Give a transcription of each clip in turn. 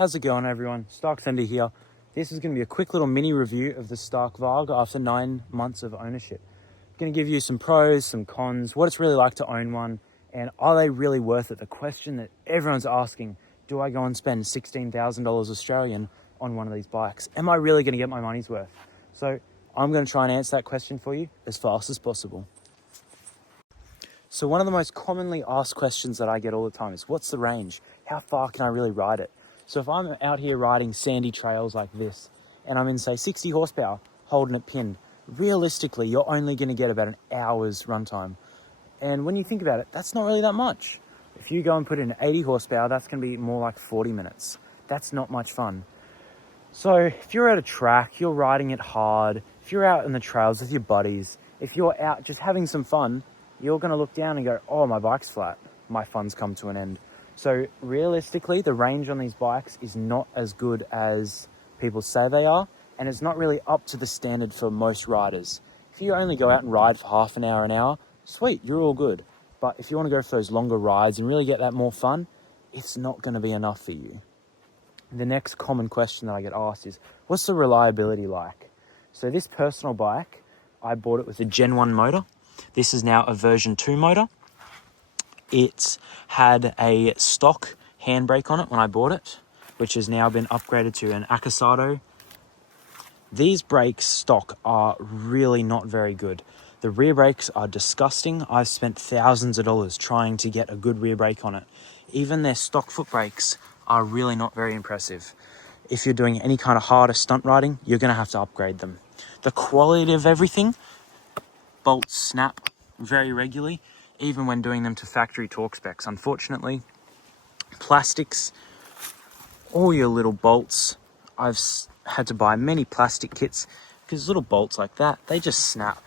How's it going, everyone? Stark Thunder here. This is going to be a quick little mini review of the Stark Varg after 9 months of ownership. I'm going to give you some pros, some cons, what it's really like to own one, and are they really worth it? The question that everyone's asking, do I go and spend $16,000 Australian on one of these bikes? Am I really going to get my money's worth? So I'm going to try and answer that question for you as fast as possible. So one of the most commonly asked questions that I get all the time is, what's the range? How far can I really ride it? So if I'm out here riding sandy trails like this, and I'm in, say, 60 horsepower, holding it pinned, realistically, you're only going to get about an hour's runtime. And when you think about it, that's not really that much. If you go and put in 80 horsepower, that's going to be more like 40 minutes. That's not much fun. So if you're at a track, you're riding it hard, if you're out in the trails with your buddies, if you're out just having some fun, you're going to look down and go, oh, my bike's flat. My fun's come to an end. So realistically, the range on these bikes is not as good as people say they are, and it's not really up to the standard for most riders. If you only go out and ride for half an hour, sweet, you're all good. But if you want to go for those longer rides and really get that more fun, it's not going to be enough for you. The next common question that I get asked is, what's the reliability like? So this personal bike, I bought it with a Gen 1 motor. This is now a version 2 motor. It had a stock handbrake on it when I bought it, which has now been upgraded to an Akasato. These brakes stock are really not very good. The rear brakes are disgusting. I've spent thousands of dollars trying to get a good rear brake on it. Even their stock foot brakes are really not very impressive. If you're doing any kind of harder stunt riding, you're going to have to upgrade them. The quality of everything, bolts snap very regularly, even when doing them to factory torque specs. Unfortunately, plastics, all your little bolts, I've had to buy many plastic kits because little bolts like that, they just snap.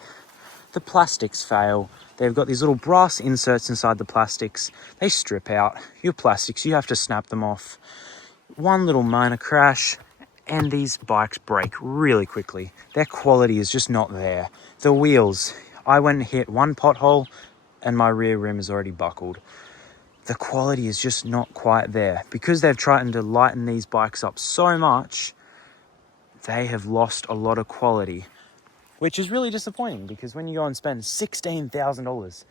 The plastics fail. They've got these little brass inserts inside the plastics. They strip out. Your plastics, you have to snap them off. One little minor crash and these bikes break really quickly. Their quality is just not there. The wheels, I went and hit one pothole and my rear rim is already buckled. The quality is just not quite there. Because they've tried to lighten these bikes up so much, they have lost a lot of quality, which is really disappointing because when you go and spend $16,000,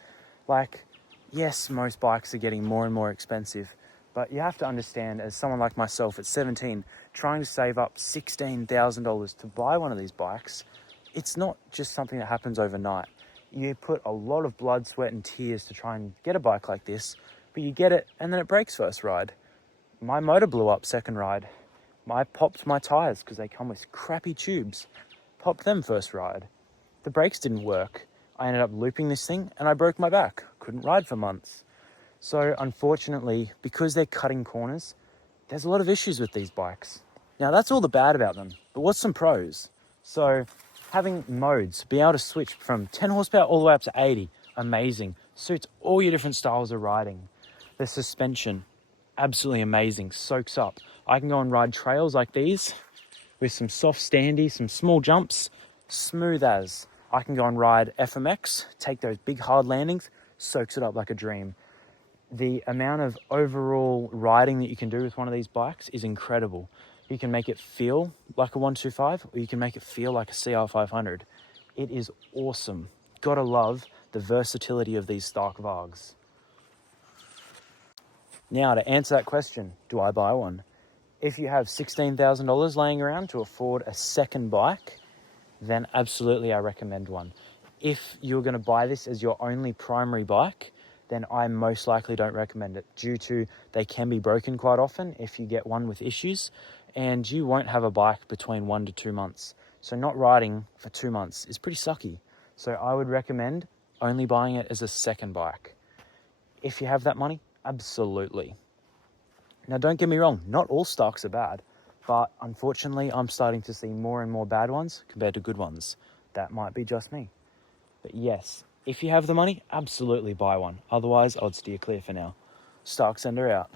like, yes, most bikes are getting more and more expensive, but you have to understand, as someone like myself at 17, trying to save up $16,000 to buy one of these bikes, it's not just something that happens overnight. You put a lot of blood, sweat, and tears to try and get a bike like this, but you get it and then it breaks first ride. My motor blew up second ride. I popped my tires because they come with crappy tubes. Popped them first ride. The brakes didn't work. I ended up looping this thing and I broke my back. Couldn't ride for months. So unfortunately, because they're cutting corners, there's a lot of issues with these bikes. Now that's all the bad about them, but what's some pros? So having modes, be able to switch from 10 horsepower all the way up to 80, amazing. Suits all your different styles of riding. The suspension, absolutely amazing, soaks up. I can go and ride trails like these with some soft standy, some small jumps, smooth as. I can go and ride FMX, take those big hard landings, soaks it up like a dream. The amount of overall riding that you can do with one of these bikes is incredible. You can make it feel like a 125 or you can make it feel like a CR500. It is awesome. Gotta love the versatility of these Stark Vargs. Now to answer that question, do I buy one? If you have $16,000 laying around to afford a second bike, then absolutely I recommend one. If you're going to buy this as your only primary bike, then I most likely don't recommend it due to they can be broken quite often if you get one with issues, and you won't have a bike between 1 to 2 months. So not riding for 2 months is pretty sucky. So I would recommend only buying it as a second bike. If you have that money, absolutely. Now don't get me wrong, not all Starks are bad, but unfortunately I'm starting to see more and more bad ones compared to good ones. That might be just me. But yes, if you have the money, absolutely buy one. Otherwise, I'd steer clear for now. Stark Sender out.